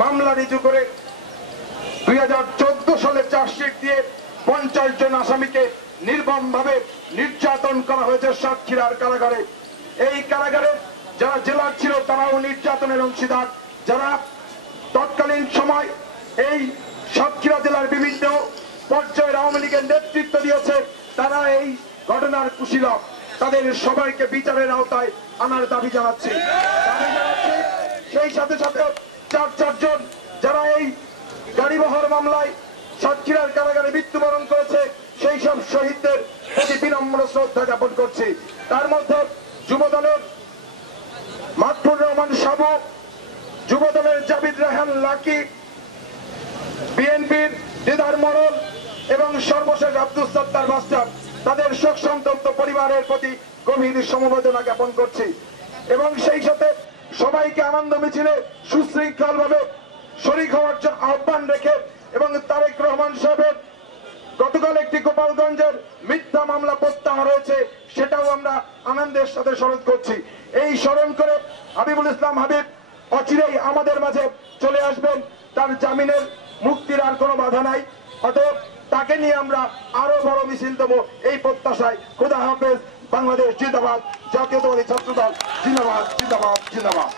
মামলা রিজু করে 2014 সালে চার্জশিট দিয়ে 50 জন আসামিকে নির্মমভাবে নির্যাতন করা হয়েছে সাতক্ষীরার কারাগারে। এই কারাগারে যারা জেলার ছিল তারাও নির্যাতনের অংশীদার। যারা তৎকালীন সময় এই সাতক্ষীরা জেলার বিভিন্ন পর্যায়ের আওয়ামী লীগের নেতৃত্ব দিয়েছে তারা এই ঘটনার কুশীলব। তাদের সবাইকে বিচারের আওতায় আনার দাবি জানাচ্ছি। সেই সাথে সাথে চারজন যারা এই গাড়িবহর মামলায় সাতক্ষীরার কারাগারে মৃত্যুবরণ করেছে সেই সব শহীদদের প্রতি বিনম্র শ্রদ্ধা জ্ঞাপন করছি। তার মধ্যে যুবদলের মাহফুজুর রহমান সাবু, যুবদলের জাবিদ রেহান লাকি, বিএনপির দিদার মরল এবং সর্বশেষ আব্দুল সত্তার বাস্টার, তাদের শোক সন্তপ্ত পরিবারের প্রতি গভীর সমবেদনা জ্ঞাপন করছি। এবং সেই সাথে সবাইকে আনন্দ মিছিলে সুশৃঙ্খল ভাবে শরীক হওয়ার জন্য আহ্বান রেখে এবং তারেক রহমান সাহেবের গতকাল একটি গোপালগঞ্জের মিথ্যা মামলা প্রত্যাহার হয়েছে সেটাও আমরা আনন্দের সাথে স্মরণ করছি। এই স্মরণ করে হাবিবুল ইসলাম হাবিব অচিরেই আমাদের মাঝে চলে আসবেন। তার জামিনের মুক্তির আর কোনো বাধা নাই, অতএব তাকে নিয়ে আমরা আরো বড় মিছিল দেবো এই প্রত্যাশায়। খোদা হাফেজ। বাংলাদেশ জিন্দাবাদ। জাতীয়তাবাদী ছাত্রদল জিন্দাবাদ, জিন্দাবাদ, জিন্দাবাদ।